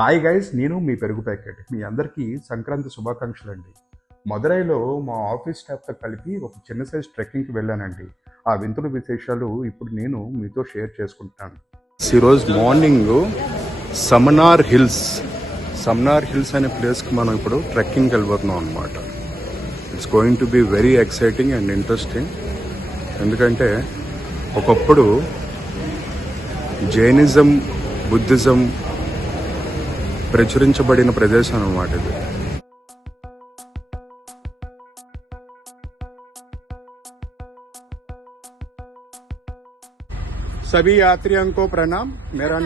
Hi guys, నేను మీ పెరుగు ప్యాకెట్. మీ అందరికీ సంక్రాంతి శుభాకాంక్షలు అండి. మదురైలో మా ఆఫీస్ స్టాఫ్తో కలిపి ఒక చిన్న సైజ్ ట్రెక్కింగ్కి వెళ్ళానండి. ఆ వింతల విశేషాలు ఇప్పుడు నేను మీతో షేర్ చేసుకుంటాను. ఈరోజు మార్నింగ్ సమనార్ హిల్స్ అనే ప్లేస్కి మనం ఇప్పుడు ట్రెక్కింగ్కి వెళ్ళిపోతున్నాం అనమాట. It's going to be very exciting and interesting. ఎందుకంటే ఒకప్పుడు జైనిజం, బుద్ధిజం ప్రచురించబడిన ప్రదేశం అన్నమాట ఇది. सभी यात्रियों को प्रणाम. मेरा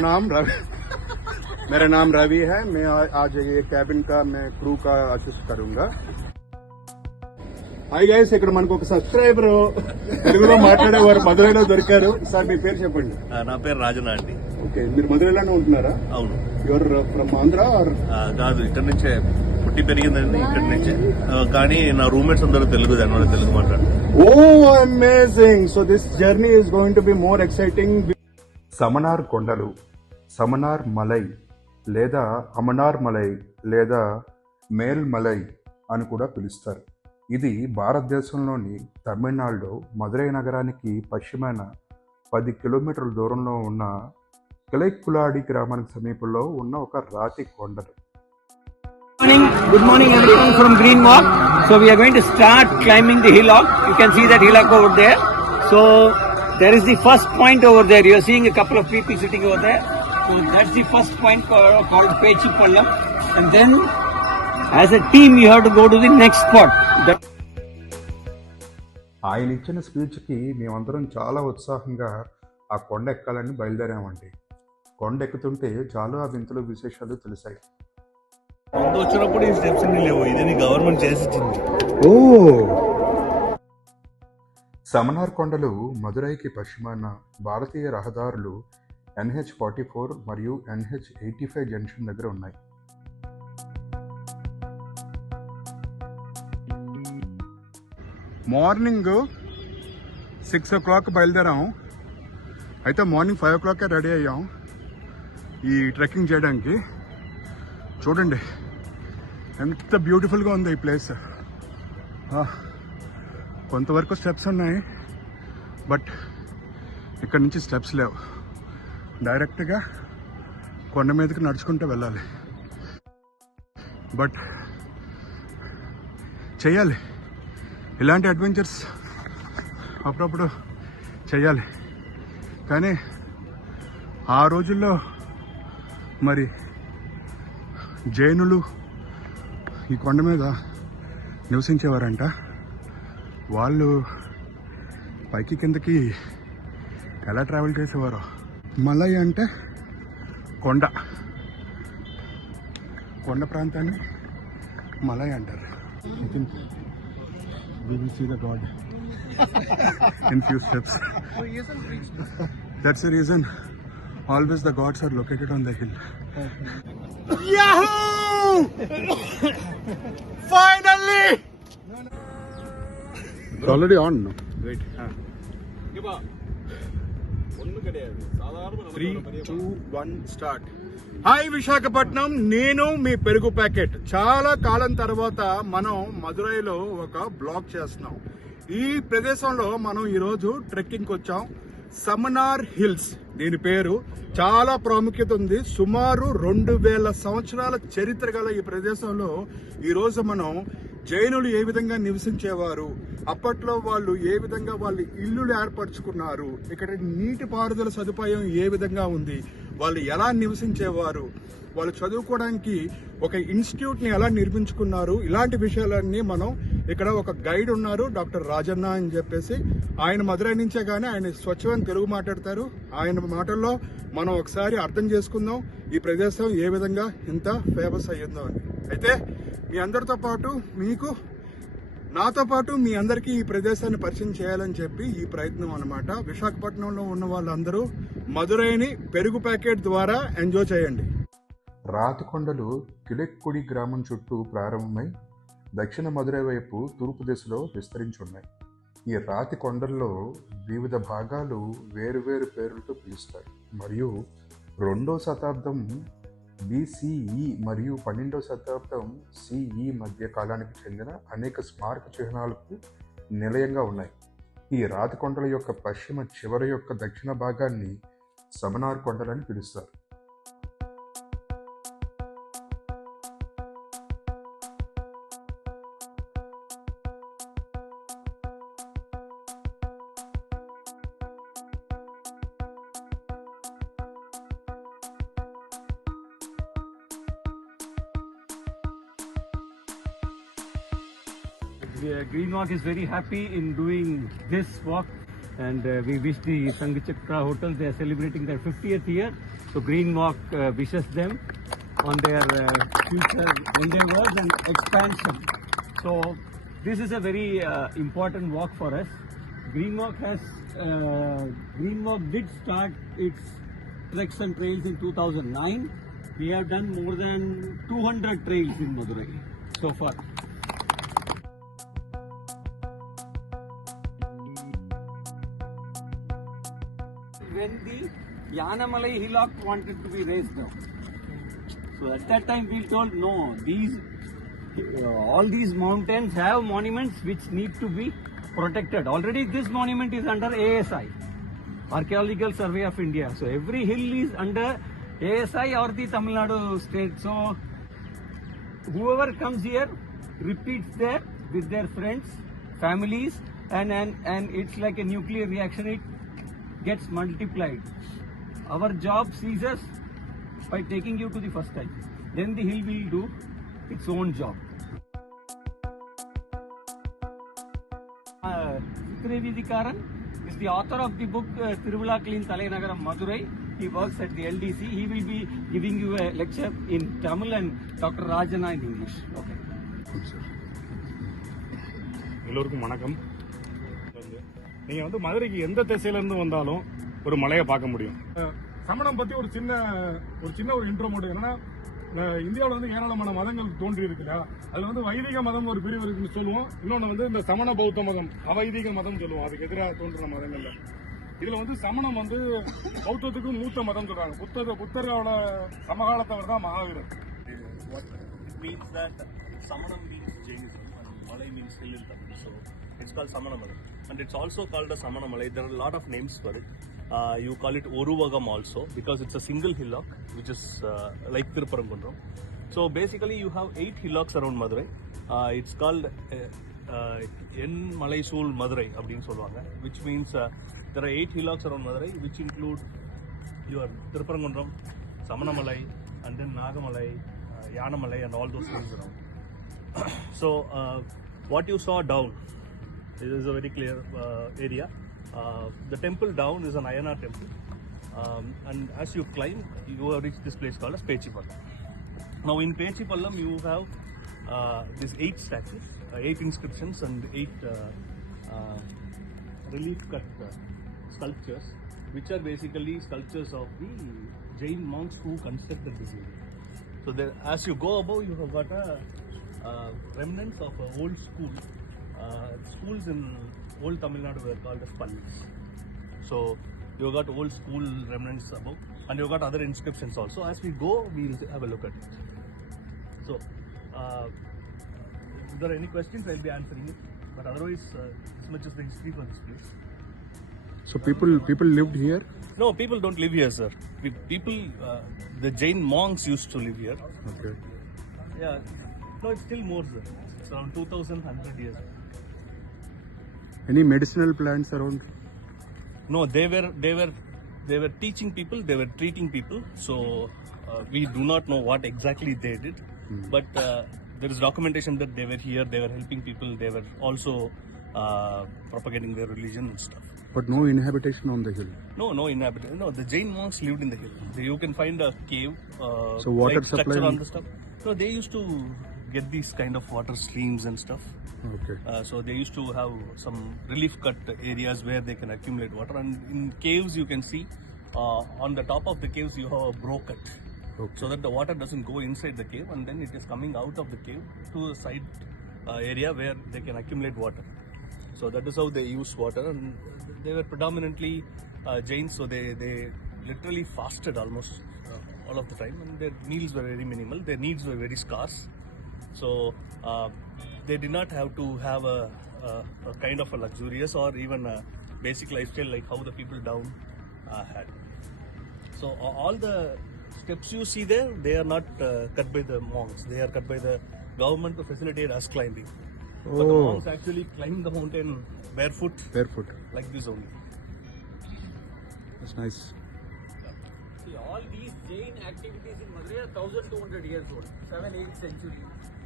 नाम रवि है. मैं आज ये कैबिन का मैं क्रू का असिस्ट करूंगा. హాయ్ గైస్, ఇక్కడ మనకు ఒక సబ్స్క్రైబర్ తెలుగులో మాట్లాడేవారు మధురైలో దొరికారు. సార్ మీ పేరు చెప్పండి. నా పేరు రాజనా అండి. ఓకే, మీరు మధురైలోనే ఉంటున్నారా? అవును. Your from Andhra? కాదు, ఇక్కడ నుంచే పుట్టి పెరిగిందండి, ఇక్కడ నుంచే. కానీ నా రూమ్మేట్స్ అందరూ తెలుగు మాట్లాడు. Oh amazing. So this journey is going to be more exciting. Samanar కొండలు, సమనార్ మలై లేదా అమనార్ మలై లేదా మేల్ మలై అని కూడా పిలుస్తారు. ఇది భారతదేశంలోని తమిళనాడులో మదురై నగరానికి పశ్చిమాన 10 కిలోమీటర్ల దూరంలో ఉన్న కిలైక్కులాడి గ్రామానికి సమీపంలో ఉన్న ఒక రాతి కొండలు. Good morning everyone from Green Walk. So we are going to start climbing the hillock. You can see that hillock over there. So there is the first point over there. You are seeing a couple of people sitting over there. So that's the first point called Pechipallam. And then as a team you have to go to the next spot. ఆయన ఇచ్చిన స్పీచ్కి మేమందరం చాలా ఉత్సాహంగా ఆ కొండ ఎక్కాలని బయలుదేరామండి. కొండ ఎక్కుతుంటే చాలా వింతలు విశేషాలు తెలిసాయి. వచ్చినప్పుడు ఈ స్టెప్స్ అన్ని లేవు, ఇది గవర్నమెంట్ చేసిచ్చింది. ఓ, సమనార్ కొండలు మదురైకి పశ్చిమాన భారతీయ రహదారులు NH44 మరియు NH85 జంక్షన్ దగ్గర ఉన్నాయి. మార్నింగ్ 6 o'clock బయలుదేరాం. అయితే మార్నింగ్ 5 o'clock రెడీ అయ్యాం ఈ ట్రెక్కింగ్ చేయడానికి. చూడండి ఎంత బ్యూటిఫుల్గా ఉంది ఈ ప్లేస్. కొంతవరకు స్టెప్స్ ఉన్నాయి, బట్ ఇక్కడ నుంచి స్టెప్స్ లేవు. డైరెక్ట్గా కొండ మీదకి నడుచుకుంటూ వెళ్ళాలి. బట్ చెయ్యాలి, ఇలాంటి అడ్వెంచర్స్ అప్పుడప్పుడు చెయ్యాలి. కానీ ఆ రోజుల్లో మరి జైనులు ఈ కొండ మీద నివసించేవారంట. వాళ్ళు పైకి కిందకి ఎలా ట్రావెల్ చేసేవారో. మలై అంటే కొండ ప్రాంతాన్ని మలై అంటారు. We will see the God in few steps. That's the reason always the gods are located on the hill. Yahoo! Finally! It's already on. No? Wait. 3, 2, 1 start. Hi Visakhapatnam, నేను మీ పెరుగు ప్యాకెట్. చాలా కాలం తర్వాత మనం మదురైలో ఒక బ్లాగ్ చేస్తున్నాం. ఈ ప్రదేశంలో మనం ఈరోజు ట్రెక్కింగ్కి వచ్చాం. సమనార్ హిల్స్, దీని పేరు చాలా ప్రాముఖ్యత ఉంది. సుమారు 2000 సంవత్సరాల చరిత్ర గల ఈ ప్రదేశంలో ఈరోజు మనం జైనులు ఏ విధంగా నివసించేవారు, అప్పట్లో వాళ్ళు ఏ విధంగా వాళ్ళ ఇల్లులు ఏర్పరచుకున్నారు, ఇక్కడ నీటి పారుదల సదుపాయం ఏ విధంగా ఉంది, వాళ్ళు ఎలా నివసించేవారు, వాళ్ళు చదువుకోవడానికి ఒక ఇన్స్టిట్యూట్ని ఎలా నిర్మించుకున్నారు, ఇలాంటి విషయాలన్నీ మనం ఇక్కడ ఒక గైడ్ ఉన్నారు, డాక్టర్ రాజన్న అని చెప్పేసి. ఆయన మదురై నుంచే కానీ ఆయన స్వచ్ఛమైన తెలుగు మాట్లాడతారు. ఆయన మాటల్లో మనం ఒకసారి అర్థం చేసుకుందాం ఈ ప్రదేశం ఏ విధంగా ఇంత ఫేమస్ అయ్యిందో అని. అయితే మీ అందరితో పాటు నాతో పాటు మీ అందరికీ ఈ ప్రదేశాన్ని పరిచయం చేయాలని చెప్పి ఈ ప్రయత్నం అన్నమాట. విశాఖపట్నంలో ఉన్న వాళ్ళందరూ మదురైని పెరుగు ప్యాకెట్ ద్వారా ఎంజాయ్ చేయండి. రాతికొండలు కిలెక్కుడి గ్రామం చుట్టూ ప్రారంభమై దక్షిణ మదురై వైపు తూర్పు దిశలో విస్తరించున్నాయి. ఈ రాతి కొండల్లో వివిధ భాగాలు వేరువేరు పేర్లతో పిలుస్తారు. మరియు 2వ శతాబ్దం BCE మరియు 12వ శతాబ్దం CE మధ్య కాలానికి చెందిన అనేక స్మారక చిహ్నాలకు నిలయంగా ఉన్నాయి. ఈ రాతి కొండల యొక్క పశ్చిమ చివరి యొక్క దక్షిణ భాగాన్ని సమనార్ కొండలని పిలుస్తారు. Green Walk is very happy in doing this walk, and we wish the Sangchakra Hotel, they are celebrating their 50th year. So Green Walk wishes them on their future endeavors and expansion. So this is a very important walk for us. Green Walk did start its treks and trails in 2009. We have done more than 200 trails in Madurai so far. When the Yanamalai Hillock wanted to be raised now. So at that time we told no, all these mountains have monuments which need to be protected. Already this monument is under ASI, Archaeological Survey of India. So every hill is under ASI or the Tamil Nadu state. So whoever comes here repeats there with their friends, families, and it's like a nuclear reaction. It gets multiplied. Our job ceases by taking you to the first time. Then the hill will do its own job. Chitravidikaran is the author of the book Tiruvilakkalin Talainagaram Madurai. He works at the LDC. He will be giving you a lecture in Tamil and Dr. Rajana in English. Okay. எல்லோருக்கும் வணக்கம். நீங்கள் வந்து மதுரைக்கு எந்த திசையிலேருந்து வந்தாலும் ஒரு மலையை பார்க்க முடியும். சமணம் பற்றி ஒரு சின்ன ஒரு இன்ட்ரோ மட்டும். என்னன்னா, இந்தியாவில் வந்து ஏராளமான மதங்கள் தோன்றி இருக்குல்ல, அதில் வந்து வைதிக மதம் ஒரு பிரிவு இருக்குன்னு சொல்லுவோம். இன்னொன்று வந்து இந்த சமண பௌத்த மதம், அவைதிக மதம் சொல்லுவோம். அதுக்கு எதிராக தோன்றின மதங்கள்ல இதில் வந்து சமணம் வந்து பௌத்தத்துக்கும் மூத்த மதம் சொல்றாங்க. புத்தரோட சமகாலத்தவர் தான் மகாவீரர். It means that Samanam means Jainism and Malay means hill in Tamil. So it's called Samanamalai. And it's also called a Samanamalai. There are a lot of names for it. You call it Oruvagam also because it's a single hillock which is like Tirupparamkundram. So basically you have 8 hillocks around Madurai. It's called En Malai Sool Madurai abdin solvaanga, which means there are 8 hillocks around Madurai which include your Tirupparamkundram, Samanamalai, and then Nagamalai, Yanamalai, and all those things around. So what you saw down, this is a very clear area. The temple down is an Ayanar temple, and as you climb, you have reached this place called as Pechipallam. Now in Pechipallam, you have these 8 statues, 8 inscriptions, and 8 relief cut sculptures, which are basically sculptures of the Jain monks who constructed this area. So there, as you go above, you have got a remnants of an old school. Schools in old Tamil Nadu were called as pallis. So you got old school remnants above, and you got other inscriptions also. As we go, we'll have a look at it. So if there are any questions, I'll be answering it. But otherwise, this much is the history for this place. So people lived here? No, people don't live here, sir. People, the Jain monks used to live here. Okay. Yeah. No, it's still more, sir. It's around 2,100 years. Any medicinal plants around? No, they were teaching people, they were treating people. So we do not know what exactly they did. But there is documentation that they were here, they were helping people, they were also propagating their religion and stuff. But no inhabitation on the hill. No inhabitant. No, the Jain monks lived in the hill. You can find a cave, So water like structure supply on the stuff. No, they used to get these kind of water streams and stuff. Okay. So they used to have some relief cut areas where they can accumulate water, and in caves you can see on the top of the caves you have a broket, so that the water doesn't go inside the cave and then it is coming out of the cave to the side area where they can accumulate water. So that is how they use water, and they were predominantly Jains, so they literally fasted almost all of the time, and their meals were very minimal. Their needs were very scarce, so they did not have to have a kind of a luxurious or even a basic lifestyle like how the people down had. So all the steps you see there, they are not cut by the monks. They are cut by the government to facilitate us climbing. But the monks actually climb the mountain barefoot, like this only. That's nice. See, all these Jain activities in Madurai are 1200 years old, 7th-8th century.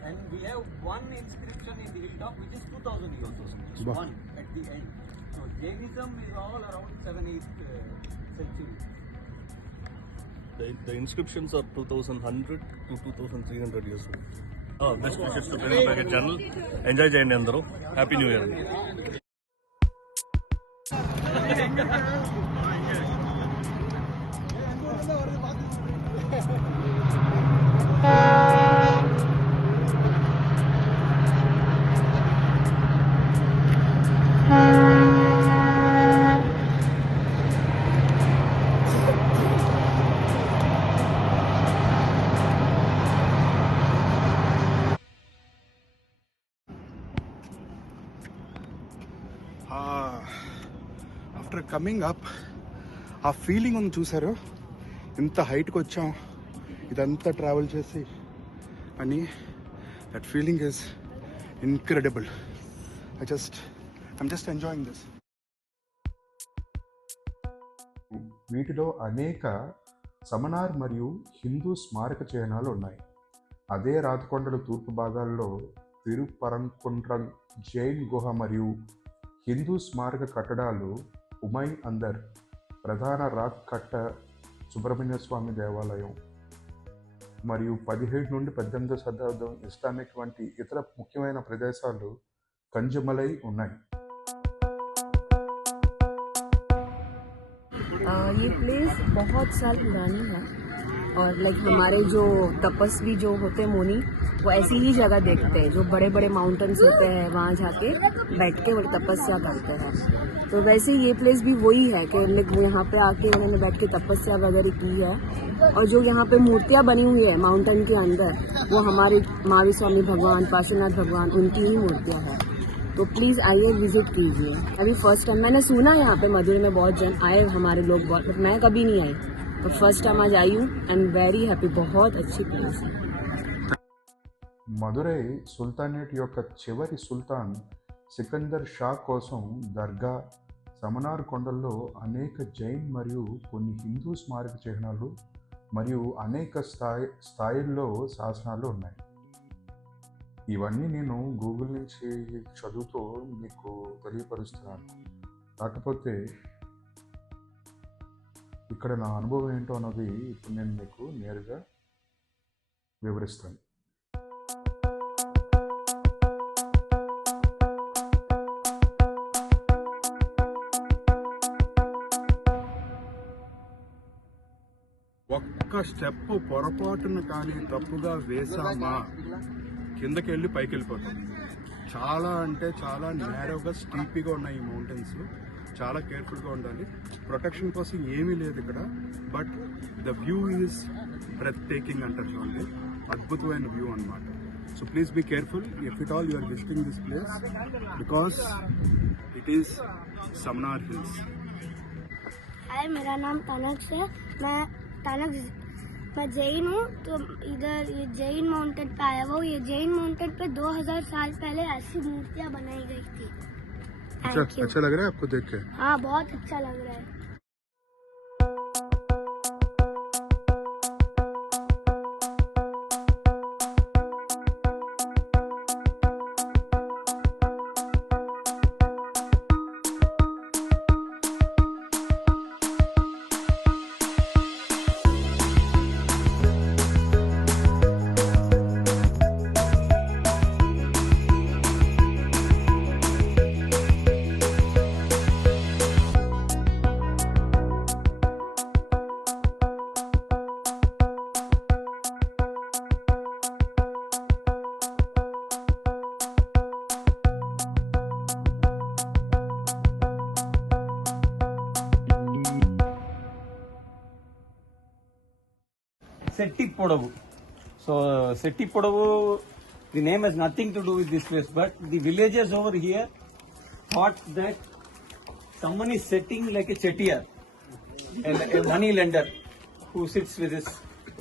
And we have one inscription in the hilltop which is 2000 years old. Just one at the end. So Jainism is all around 7th-8th century. The inscriptions are 2100 to 2300 years old. Best wishes to Perugu Packet channel. Enjoy Jain Andaru. Happy New Year. After coming up ఆ ఫీలింగ్ ఉంది చూసారు, ఇంత హైట్కి వచ్చాం ఇదంతా ట్రావెల్ చేసి అని. That feeling is incredible. I'm just enjoying this. వీటిలో అనేక సమనార్ మరియు హిందూ స్మారక చిహ్నాలు ఉన్నాయి. అదే రాతికొండల తూర్పు భాగాల్లో తిరుపరంకుండ్రం జైన్ గుహ మరియు హిందూ స్మారక కట్టడాలు ఉమై అందర్, ప్రధాన రాక్ కట్ట సుబ్రహ్మణ్య స్వామి దేవాలయం మరియు 17 నుండి 18వ శతాబ్దం ఇస్లామిక్ వంటి ఇతర ముఖ్యమైన ప్రదేశాలు కంజమలై ఉన్నాయి. ये प्लेस बहुत साल पुरानी है और लाइक हमारे जो तपस्वी जो होते हैं मुनि, वो ऐसी ही जगह देखते हैं जो बड़े बड़े माउंटेन्स होते हैं, वहाँ जाके बैठ के वो तपस्या करते हैं. तो वैसे ये प्लेस भी वही है कि यहाँ पे आके उन्होंने बैठ के तपस्या वगैरह की है. और जो यहाँ पे मूर्तियाँ बनी हुई है माउंटेन के अंदर, वो हमारे महावीर स्वामी भगवान, पार्श्वनाथ भगवान, उनकी ही मूर्तियाँ हैं. तो प्लीज़ आइए विजिट कीजिए. अभी फर्स्ट टाइम मैंने सुना यहाँ पे मदुरै में बहुत जन आए हमारे लोग बहुत, बट मैं कभी नहीं आई. तो फर्स्ट टाइम आज आई हूँ एंड वेरी हैप्पी. बहुत अच्छी प्लेस है. మదురై సుల్తానేట్ యొక్క చివరి సుల్తాన్ సికందర్ షా కోసం దర్గా, సమనార్ కొండల్లో అనేక జైన్ మరియు కొన్ని హిందూ స్మారక చిహ్నాలు మరియు అనేక స్థాయిల్లో శాసనాలు ఉన్నాయి. ఇవన్నీ నేను గూగుల్ నుంచి చదువుతూ మీకు తెలియపరుస్తున్నాను. కాకపోతే ఇక్కడ నా అనుభవం ఏంటో అన్నది ఇప్పుడు నేను మీకు నేరుగా వివరిస్తాను. ఒక్క స్టెప్ పొరపాటున కానీ తప్పుగా వేసామా కిందకి వెళ్ళి పైకి వెళ్ళిపోతాం. చాలా అంటే చాలా నేరోగా స్టీపీగా ఉన్నాయి ఈ మౌంటైన్స్. చాలా కేర్ఫుల్గా ఉండాలి. ప్రొటెక్షన్ కోసం ఏమీ లేదు ఇక్కడ, but the view is breathtaking అంటారు చూడండి, అద్భుతమైన వ్యూ అన్నమాట. So please be careful if it all you are visiting this place because it is Samanar hills. Hi, मेरा नाम तनक है. मैं जैन हूँ. तो इधर ये जैन माउंटेन पे आया हुआ. ये जैन माउंटेन पे 2000 साल पहले ऐसी मूर्तियाँ बनाई गई थी. अच्छा लग रहा है आपको देख के? हाँ, बहुत अच्छा लग रहा है. Setti Podavu. So Setti Podavu, the name has nothing to do with this place, but the villagers over here thought that someone is sitting like a chettiar, a money lender who sits with his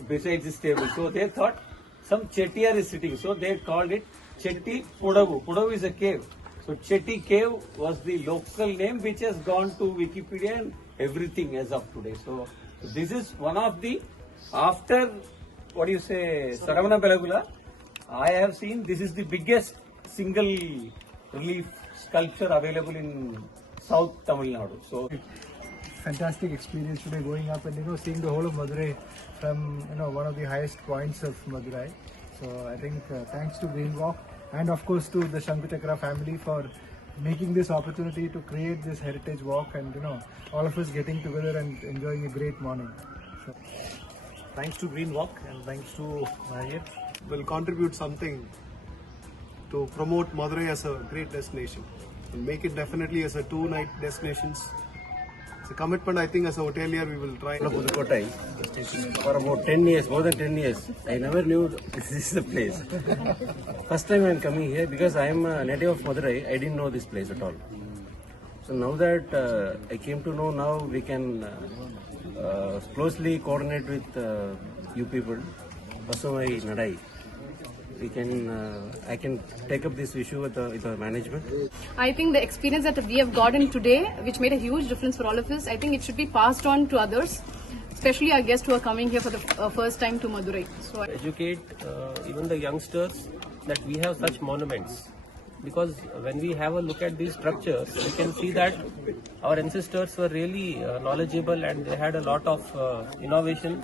besides this table. So they thought some chettiar is sitting, so they called it Chetti Podavu. Podavu is a cave. So Chetti Cave was the local name which has gone to Wikipedia and everything as of today. So this is one of the, after what do you say, Saravana Belagula, I have seen this is the biggest single relief sculpture available in South Tamil Nadu. So fantastic experience today going up and seeing the whole of Madurai from one of the highest points of Madurai. So I think thanks to Green Walk and of course to the Shankuchakra family for making this opportunity to create this heritage walk and all of us getting together and enjoying a great morning. So, thanks to Green Walk and thanks to Marriott, will contribute something to promote Madurai as a great destination and make it definitely as a 2-night destinations. It's a commitment, I think, as a hotelier we will try. Pudukkottai for about 10 years, more than 10 years. I never knew this is the place. First time I am coming here because I am a native of Madurai. I didn't know this place at all. So now that I came to know, now we can closely coordinate with you people. Vasavai Nadai. I can take up this issue with the management. I think the experience that we have gotten today, which made a huge difference for all of us, I think it should be passed on to others, especially our guests who are coming here for the first time to Madurai. So Educate even the youngsters that we have such monuments. Because when we have a look at these structures, we can see that our ancestors were really knowledgeable and they had a lot of innovation